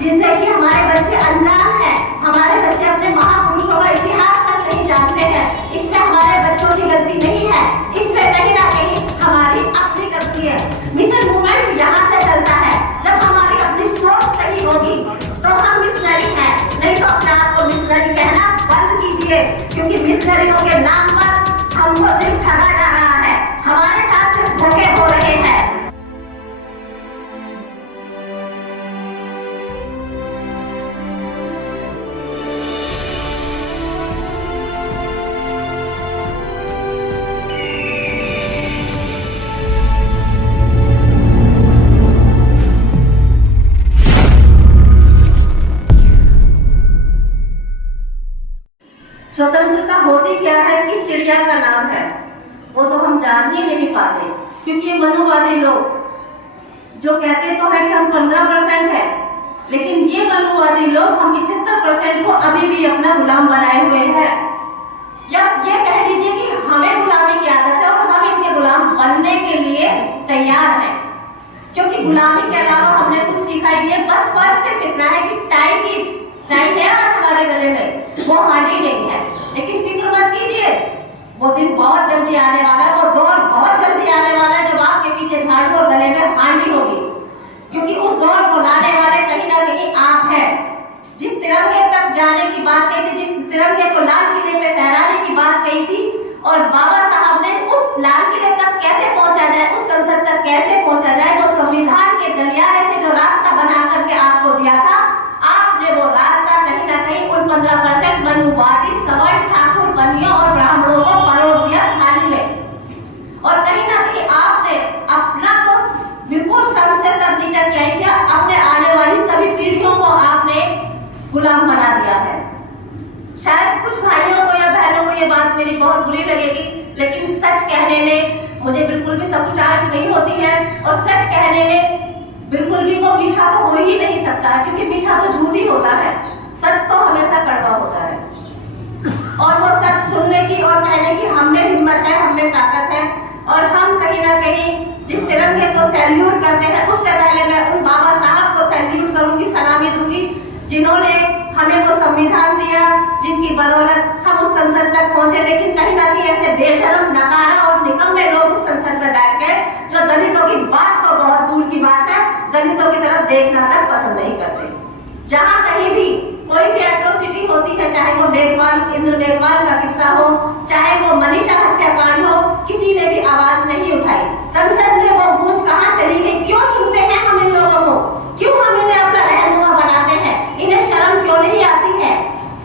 जिनसे कि हमारे बच्चे अनजान हैं, हमारे बच्चे अपने महापुरुषों का इतिहास तक नहीं जानते हैं। इसमें हमारे बच्चों की गलती नहीं है, इसमें कहीं ना कहीं हमारी अपनी गलती है। मिशन मूवमेंट यहाँ से चलता है, जब हमारी अपनी सोच सही होगी तो हम मिशनरी हैं, नहीं तो अपने आप को मिशनरी कहना बंद कीजिए, क्योंकि मिशनरियों के नाम पर हमको सिर्फ ठगा जा रहा है, हमारे साथ सिर्फ धोखे हो रहे हैं। स्वतंत्रता होती क्या है, किस चिड़िया का नाम है, वो तो हम जान ही नहीं पाते, क्योंकि ये मनुवादी लोग जो कहते तो है कि हम 15% है, लेकिन ये मनुवादी लोग हम 75% को अभी भी अपना गुलाम बनाए हुए हैं। या ये कह लीजिए कि हमें गुलामी की आदत है और हम इनके गुलाम बनने के लिए तैयार हैं, क्योंकि गुलामी के अलावा हमने कुछ सीखा ही नहीं है। बस फर्क सिर्फ इतना है कि टाइम है आज हमारे गले में, वो हानि नहीं है, लेकिन फिक्र मत कीजिए, वो दिन बहुत जल्दी आने वाला है, वो दौर बहुत जल्दी आने वाला है जब आपके पीछे झाड़ू और गले में हानि होगी, क्योंकि उस दौर को लाने वाले कहीं ना कहीं आप हैं। जिस तिरंगे तक जाने की बात कही थी, जिस तिरंगे को लाल किले पे फहराने की बात कही थी, और बाबा साहब ने उस लाल किले तक कैसे पहुंचा जाए, उस संसद तक कैसे पहुंचा जाए, वो संविधान के गलियारे से जो रास्ता बना करके आपको दिया था, आपने वो रास्ता कहीं ना कहीं उन 15% मनुवादी सवर्ण ठाकुर बनियों और ब्राह्मणों को परोस दिया थाली में। और कहीं ना कहीं आपने अपना तो विपुल श्रम से सब नीचा किया, अपने आने वाली सभी पीढ़ियों को आपने गुलाम बना दिया है। शायद कुछ भाइयों को या बहनों को ये बात मेरी बहुत बुरी लगेगी, लेकिन सच कहने में मुझे बिल्कुल भी संकुचाहट नहीं होती है, और सच कहने में बिल्कुल भी वो मीठा तो हो ही नहीं सकता, क्योंकि मीठा तो झूठ ही होता है, सच तो हमेशा कड़वा होता है। और वो सच सुनने की और कहने की हम में हिम्मत है, हम में ताकत है, और हम कहीं ना कहीं जिस तिरंगे को सैल्यूट करते हैं, उससे पहले मैं उन बाबा साहब को सैल्यूट करूंगी, सलामी दूंगी, जिन्होंने हमें वो संविधान दिया, जिनकी बदौलत हम उस संसद तक पहुंचे। लेकिन कहीं ना कहीं ऐसे बेशरम, नकारा और निकम्मे लोग उस संसद में बैठ गए, जो दलितों की बात तो बहुत दूर की बात है, दलितों की तरफ देखना तक पसंद नहीं करते। जहां कहीं भी कोई भी एट्रोसिटी होती है, चाहे वो मेघवाल, इंद्र मेघवाल का किस्सा हो, चाहे वो मनीषा हत्याकांड हो, किसी ने भी आवाज नहीं उठाई। संसद में वो गूंज कहां चली गई? क्यों चुनते हैं हम इन लोगों को? क्यों हम इन्हें अपना रहनुमा बनाते हैं? इन्हें शर्म क्यों नहीं आती है?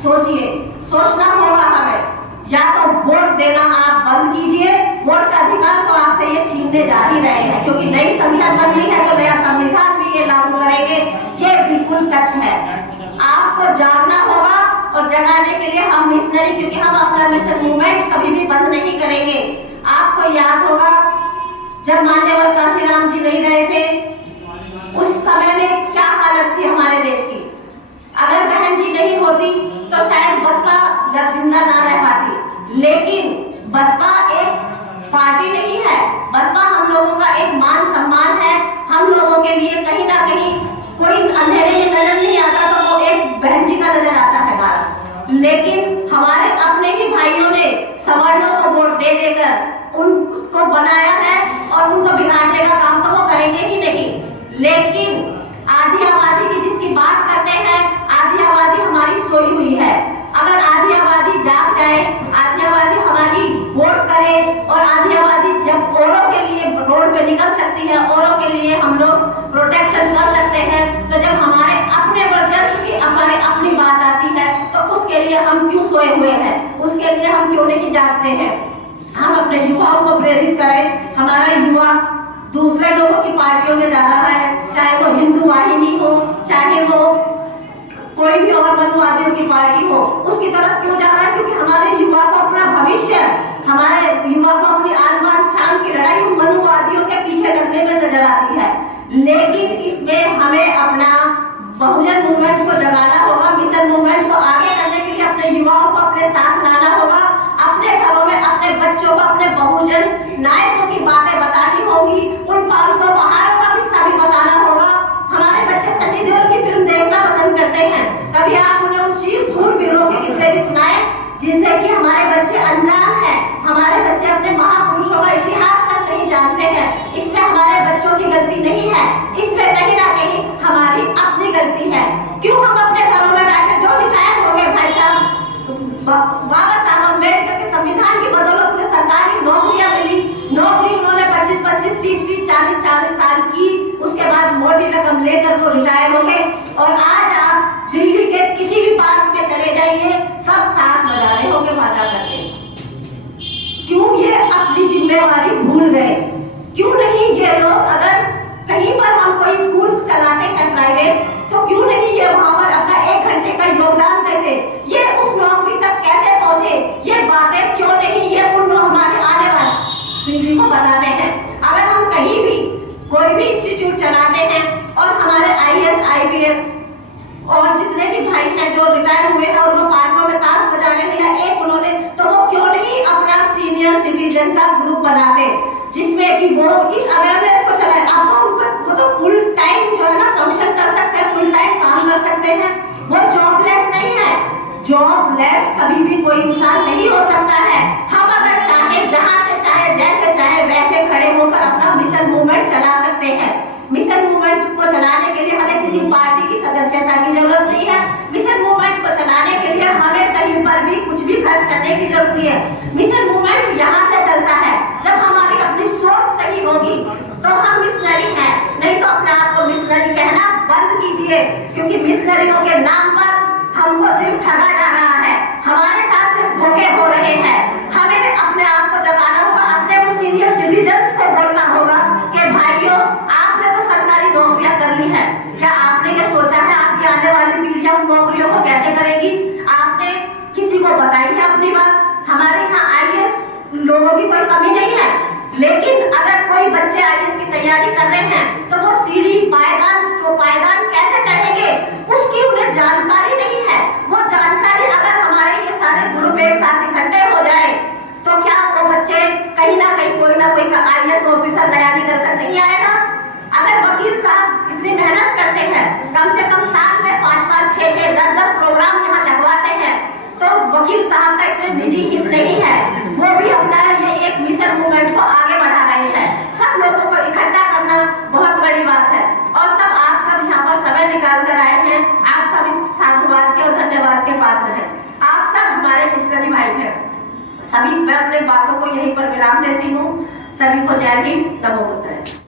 सोचिए, सोचना होगा हमें। या तो वोट देना आप बंद कीजिए, वोट का अधिकार तो आपसे ये छीनने जा ही रहे हैं, क्योंकि नई संसद बन रही है तो नया संविधान भी ये लागू करेंगे, ये बिल्कुल सच है। आपको जागना होगा, और जगाने के लिए हम मिशनरी, क्योंकि हम अपना मिशन मूवमेंट कभी भी बंद नहीं करेंगे। आपको याद होगा जब मान्यवर काशीराम जी नहीं रहे थे, उस समय में क्या हालत थी हमारे देश की। अगर बहन जी नहीं होती तो शायद बसपा जिंदा ना रह पाती, लेकिन बसपा एक पार्टी नहीं है, बसपा हम लोगों का एक मान सम्मान है। हम लोगों के लिए कहीं ना कहीं कोई अंधेरे में नजर नहीं आता तो वो एक बहन जी का नजर आता है बात। लेकिन हमारे अपने ही भाइयों ने सवर्णों को वोट दे देकर उनको बनाया है, और उनको बिगाड़ने का काम तो वो करेंगे ही नहीं। लेकिन आधी आबादी की जिसकी बात करते हैं, आधी आबादी हमारी सोई हुई है। अगर आधी आबादी जाग जाए, आधी आबादी हमारी वोट करे, और आधी आबादी जब औरों के लिए रोड पे निकल सकती है, औरों के लिए हम लोग प्रोटेक्शन कर सकते हैं, तो जब हमारे अपने वर्चस्व की हमारे अपनी बात आती है, तो उसके लिए हम क्यों सोए हुए हैं? उसके लिए हम क्यों नहीं जागते हैं? हम अपने युवाओं को प्रेरित करें। हमारा युवा दूसरे लोगों की पार्टियों में जा रहा है, चाहे वो हिंदू वाहिनी हो, चाहे वो कोई भी और मनुवादियों की पार्टी हो, उसकी तरफ क्यों जा रहा है? क्योंकि हमारे युवा को अपना भविष्य, हमारे युवा को अपनी आन बान शान की लड़ाई मनुवादियों के पीछे लगने में नजर आती है। लेकिन इसमें हमें अपना बहुजन मूवमेंट को जगाना होगा, मिशन मूवमेंट को आगे करने के लिए अपने युवाओं को अपने साथ लाना होगा, अपने घरों में अपने बच्चों को अपने बहुजन नायकों की बातें बतानी होगी, उन 500 बहारों का किस्सा भी बताना होगा। हमारे बच्चे सनी देओल की फिल्म देखना नहीं है, इसमें कहीं ना कहीं हमारी अपनी गलती है। क्यों हम अपने घरों में बैठे, जो रिटायर हो गए भाई साहब, बाबा साहब अम्बेडकर के संविधान की बदौलत उन्हें सरकारी नौकरियां मिली, नौकरी उन्होंने 25-25, 30-30, 40-40 साल की, उसके बाद मोटी रकम लेकर वो रिटायर हो गए। और आज आप दिल्ली के किसी भी पार्क में चले जाइए, सब ताश बजा रहे होंगे वादा करके। क्यों ये अपनी जिम्मेवारी भूल गए? क्यों नहीं ये लोग, अगर कहीं पर हम कोई स्कूल चलाते हैं प्राइवेट, तो क्यों नहीं ये वहां पर अपना 1 घंटे का योगदान देते? ये उस नौकरी तक कैसे पहुंचे? ये बातें क्यों नहीं ये उन हमारे आने वाले पीढ़ी को बताते हैं? अगर हम कहीं भी कोई भी इंस्टीट्यूट चलाते हैं और हमारे IAS, IPS और जितने भी भाई हैं जो रिटायर हुए हैं और वो पार्कों में ताश बजाने में या एक उन्होंने, तो वो क्यों नहीं अपना सीनियर सिटीजन का ग्रुप बनाते जिसमें कि वो इस अवेयरनेस को चलाए? अब तो उनको वो तो फुल टाइम जो है ना फंक्शन कर सकते हैं, फुल टाइम काम कर सकते हैं, वो जॉबलेस नहीं है। जॉबलेस कभी भी कोई इंसान नहीं हो सकता है। हम अगर चाहे, जहां से चाहे, जैसे चाहे वैसे खड़े होकर अपना मिशन मूवमेंट चला सकते हैं। मिशन मूवमेंट को चलाने के लिए हमें किसी पार्टी की सदस्यता की जरूरत नहीं है। मिशन मूवमेंट को चलाने के लिए हमें कहीं पर भी कुछ भी खर्च करने की जरूरत नहीं है। मिशन मूवमेंट यहाँ से चलता है, जब हमारी अपनी सोच सही होगी तो हम मिशनरी हैं, नहीं तो अपने आप को मिशनरी कहना बंद कीजिए, क्योंकि मिशनरियों के नाम पर हमको सिर्फ ठगा जा रहा है, हमारे साथ सिर्फ धोखे हो रहे हैं। हमें अपने आप को जगाना होगा, अपने वो सीनियर सिटीजन्स को बोलना होगा कि भाइयों, आपने तो सरकारी नौकरियां कर ली है, क्या आपने ये सोचा है आपकी आने वाली पीढ़ियां उन नौकरियों को कैसे करेगी? आपने किसी को बताई है अपनी बात? हमारे यहाँ IAS लोगों की कोई कमी नहीं है, लेकिन अगर कोई बच्चे IAS की तैयारी कर रहे हैं तो वो सीढ़ी पायदान कैसे चढ़ेंगे, उसकी उन्हें जानकारी नहीं है। वो जानकारी अगर हमारे ये सारे ग्रुप एक साथ इकट्ठे हो जाए तो क्या वो बच्चे कहीं ना कहीं कोई ना कोई IAS ऑफिसर तैयारी कर नहीं आएगा? अगर वकील साहब इतनी मेहनत करते हैं, कम से कम साल में 5-5, 6-6, 10-10 प्रोग्राम यहाँ लगवाते हैं, तो वकील साहब का इसमें निजी हित नहीं है, वो भी अपना ये एक मिशन मूवमेंट को आगे बढ़ा रहे हैं। सब लोगों को इकट्ठा करना बहुत बड़ी बात है, और आप सब यहाँ पर समय निकाल कर आए हैं। आप सब इस साधुवाद के और धन्यवाद के पात्र हैं। आप सब हमारे मिशनरी भाई हैं। सभी, मैं अपने बातों को यहीं पर विराम देती हूँ। सभी को जय भीम, नमो।